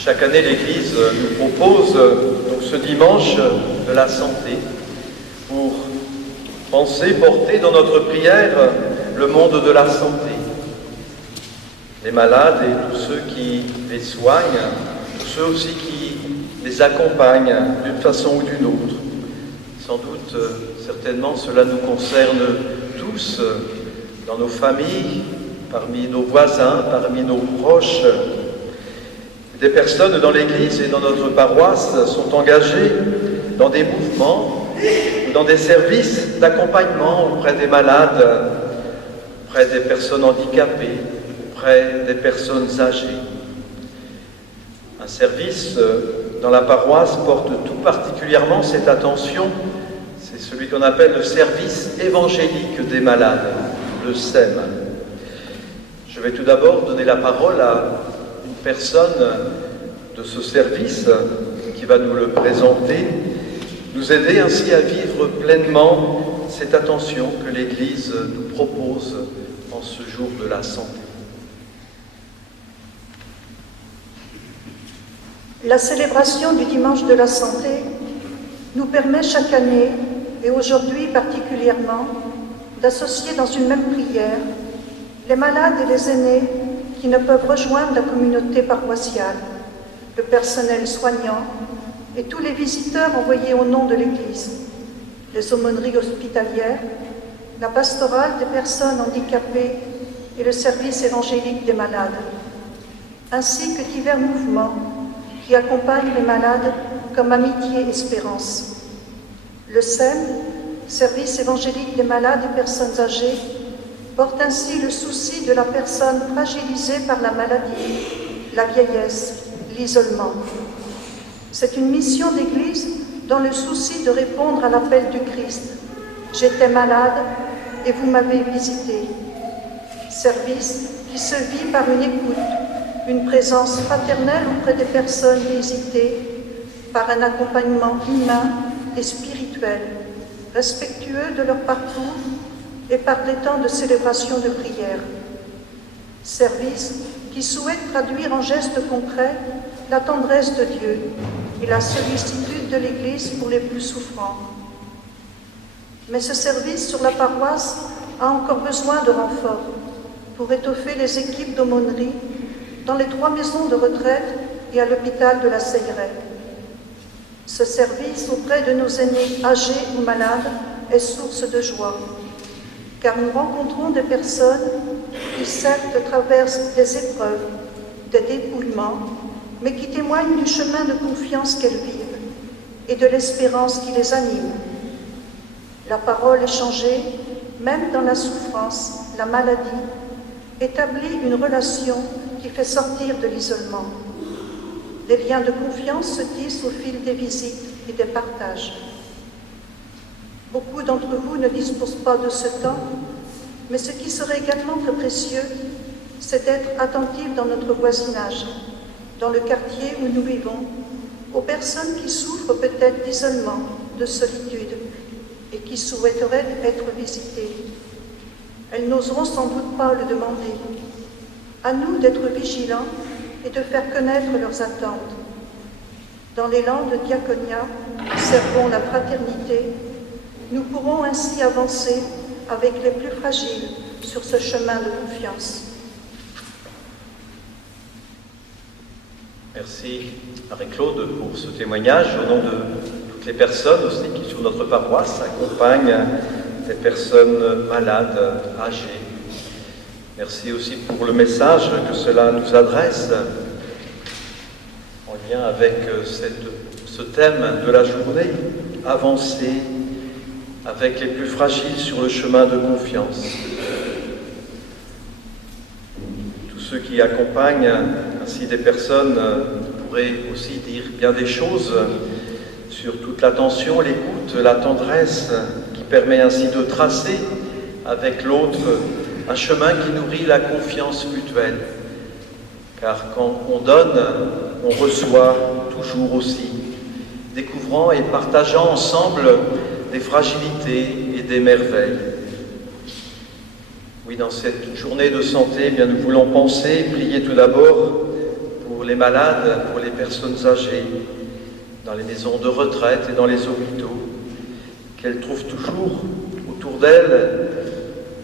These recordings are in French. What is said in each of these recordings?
Chaque année, l'Église nous propose donc ce dimanche de la santé pour penser, porter dans notre prière le monde de la santé. Les malades et tous ceux qui les soignent, tous ceux aussi qui les accompagnent d'une façon ou d'une autre. Sans doute, certainement, cela nous concerne tous, dans nos familles, parmi nos voisins, parmi nos proches. Des personnes dans l'Église et dans notre paroisse sont engagées dans des mouvements, dans des services d'accompagnement auprès des malades, auprès des personnes handicapées, auprès des personnes âgées. Un service dans la paroisse porte tout particulièrement cette attention, c'est celui qu'on appelle le service évangélique des malades, le SEM. Je vais tout d'abord donner la parole à une personne de ce service qui va nous le présenter, nous aider ainsi à vivre pleinement cette attention que l'Église nous propose en ce jour de la santé. La célébration du dimanche de la santé nous permet chaque année, et aujourd'hui particulièrement, d'associer dans une même prière les malades et les aînés qui ne peuvent rejoindre la communauté paroissiale, le personnel soignant et tous les visiteurs envoyés au nom de l'Église, les aumôneries hospitalières, la pastorale des personnes handicapées et le service évangélique des malades, ainsi que divers mouvements qui accompagnent les malades comme Amitié Espérance. Le SEM, Service évangélique des malades et personnes âgées, porte ainsi le souci de la personne fragilisée par la maladie, la vieillesse, l'isolement. C'est une mission d'Église dans le souci de répondre à l'appel du Christ. J'étais malade et vous m'avez visité. Service qui se vit par une écoute, une présence fraternelle auprès des personnes visitées, par un accompagnement humain et spirituel, respectueux de leur parcours et par des temps de célébration de prière. Service qui souhaite traduire en gestes concrets la tendresse de Dieu et la sollicitude de l'Église pour les plus souffrants. Mais ce service sur la paroisse a encore besoin de renfort pour étoffer les équipes d'aumônerie dans les 3 maisons de retraite et à l'hôpital de la Seyraie. Ce service auprès de nos aînés âgés ou malades est source de joie, car nous rencontrons des personnes qui certes traversent des épreuves, des dépouillements, mais qui témoignent du chemin de confiance qu'elles vivent et de l'espérance qui les anime. La parole échangée, même dans la souffrance, la maladie, établit une relation qui fait sortir de l'isolement. Des liens de confiance se tissent au fil des visites et des partages. Beaucoup d'entre vous ne disposent pas de ce temps, mais ce qui serait également très précieux, c'est d'être attentifs dans notre voisinage, dans le quartier où nous vivons, aux personnes qui souffrent peut-être d'isolement, de solitude, et qui souhaiteraient être visitées. Elles n'oseront sans doute pas le demander. À nous d'être vigilants et de faire connaître leurs attentes. Dans l'élan de diaconia, servons la fraternité. Nous pourrons ainsi avancer avec les plus fragiles sur ce chemin de confiance. Merci Marie-Claude pour ce témoignage au nom de toutes les personnes aussi qui sur notre paroisse accompagnent des personnes malades, âgées. Merci aussi pour le message que cela nous adresse en lien avec ce thème de la journée, avancer avec les plus fragiles sur le chemin de confiance. Tous ceux qui accompagnent ainsi des personnes pourraient aussi dire bien des choses sur toute l'attention, l'écoute, la tendresse qui permet ainsi de tracer avec l'autre un chemin qui nourrit la confiance mutuelle. Car quand on donne, on reçoit toujours aussi, découvrant et partageant ensemble des fragilités et des merveilles. Oui, dans cette journée de santé, eh bien, nous voulons penser et prier tout d'abord pour les malades, pour les personnes âgées, dans les maisons de retraite et dans les hôpitaux, qu'elle trouve toujours autour d'elle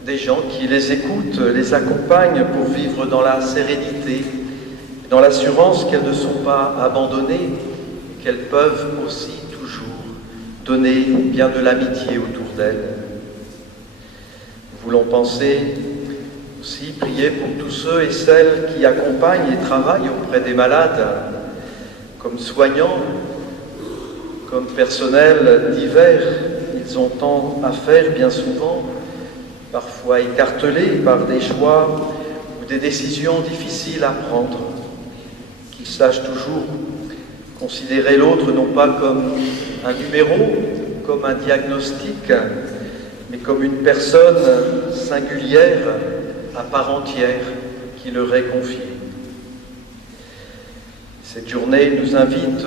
des gens qui les écoutent, les accompagnent pour vivre dans la sérénité, dans l'assurance qu'elles ne sont pas abandonnées, qu'elles peuvent aussi toujours donner bien de l'amitié autour d'elles. Nous voulons penser aussi, prier pour tous ceux et celles qui accompagnent et travaillent auprès des malades, comme soignants, comme personnel divers. Ils ont tant à faire bien souvent, parfois écartelés par des choix ou des décisions difficiles à prendre. Qu'ils sachent toujours considérer l'autre non pas comme un numéro, comme un diagnostic, mais comme une personne singulière, à part entière, qui leur est confiée. Cette journée nous invite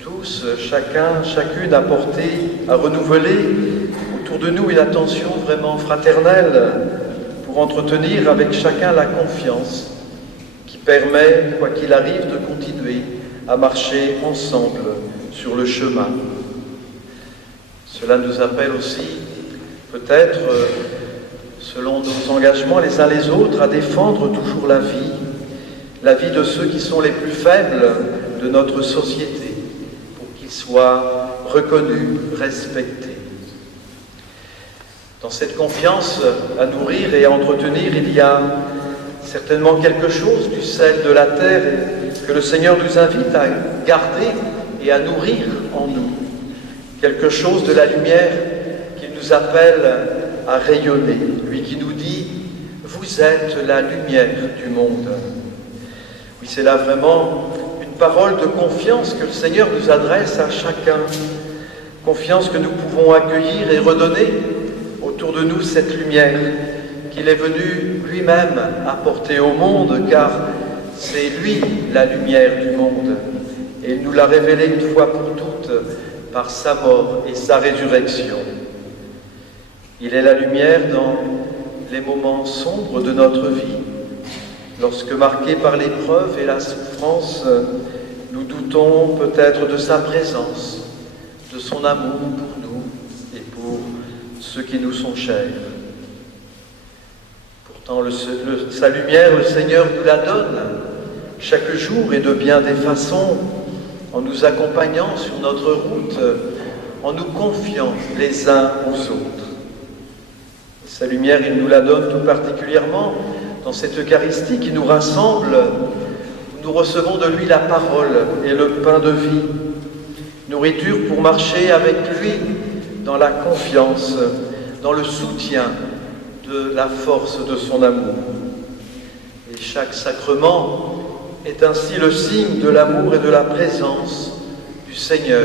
tous, chacun, chacune, à porter, à renouveler autour de nous une attention vraiment fraternelle pour entretenir avec chacun la confiance qui permet, quoi qu'il arrive, de continuer à marcher ensemble sur le chemin. Cela nous appelle aussi, peut-être, selon nos engagements les uns les autres, à défendre toujours la vie de ceux qui sont les plus faibles de notre société, pour qu'ils soient reconnus, respectés. Dans cette confiance à nourrir et à entretenir, il y a certainement quelque chose du sel de la terre que le Seigneur nous invite à garder et à nourrir en nous. Quelque chose de la lumière qu'il nous appelle à rayonner. Lui qui nous dit « Vous êtes la lumière du monde ». Oui, c'est là vraiment une parole de confiance que le Seigneur nous adresse à chacun. Confiance que nous pouvons accueillir et redonner autour de nous cette lumière qu'il est venu lui-même apporter au monde, car c'est lui la lumière du monde. Et il nous l'a révélé une fois pour toutes par sa mort et sa résurrection. Il est la lumière dans les moments sombres de notre vie, lorsque marqués par l'épreuve et la souffrance, nous doutons peut-être de sa présence, de son amour pour nous et pour ceux qui nous sont chers. Pourtant, sa lumière, le Seigneur nous la donne chaque jour et de bien des façons, en nous accompagnant sur notre route, en nous confiant les uns aux autres. Sa lumière, il nous la donne tout particulièrement dans cette Eucharistie qui nous rassemble. Nous recevons de lui la parole et le pain de vie, nourriture pour marcher avec lui dans la confiance, dans le soutien de la force de son amour. Et chaque sacrement est ainsi le signe de l'amour et de la présence du Seigneur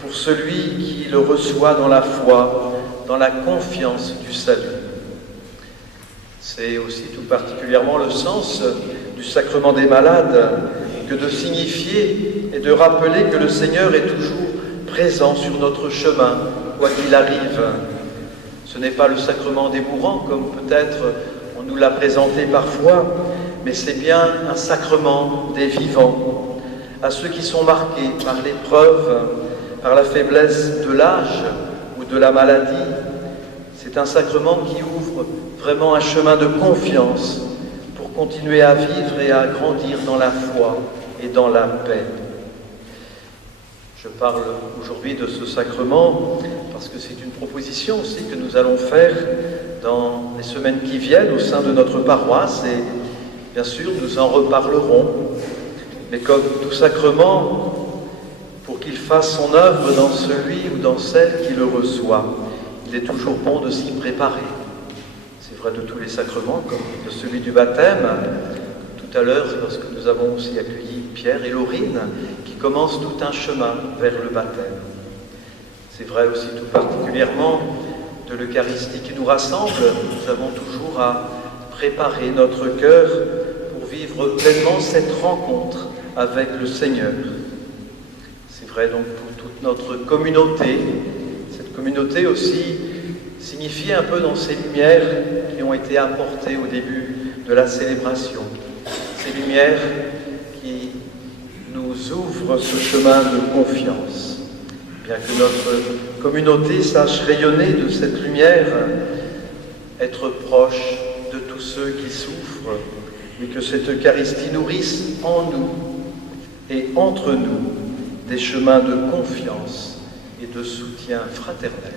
pour celui qui le reçoit dans la foi, dans la confiance du salut. C'est aussi tout particulièrement le sens du sacrement des malades que de signifier et de rappeler que le Seigneur est toujours présent sur notre chemin, quoi qu'il arrive. Ce n'est pas le sacrement des mourants, comme peut-être on nous l'a présenté parfois, mais c'est bien un sacrement des vivants, à ceux qui sont marqués par l'épreuve, par la faiblesse de l'âge ou de la maladie. C'est un sacrement qui ouvre vraiment un chemin de confiance pour continuer à vivre et à grandir dans la foi et dans la paix. Je parle aujourd'hui de ce sacrement parce que c'est une proposition aussi que nous allons faire dans les semaines qui viennent au sein de notre paroisse et bien sûr nous en reparlerons. Mais comme tout sacrement, pour qu'il fasse son œuvre dans celui ou dans celle qui le reçoit, il est toujours bon de s'y préparer. C'est vrai de tous les sacrements, comme de celui du baptême. Tout à l'heure, lorsque nous avons aussi accueilli Pierre et Laurine, qui commencent tout un chemin vers le baptême. C'est vrai aussi tout particulièrement de l'Eucharistie qui nous rassemble. Nous avons toujours à préparer notre cœur pour vivre pleinement cette rencontre avec le Seigneur. C'est vrai donc pour toute notre communauté. Cette communauté aussi signifiée un peu dans ces lumières qui ont été apportées au début de la célébration. Ces lumières nous ouvre ce chemin de confiance. Bien que notre communauté sache rayonner de cette lumière, être proche de tous ceux qui souffrent, et que cette Eucharistie nourrisse en nous et entre nous des chemins de confiance et de soutien fraternel.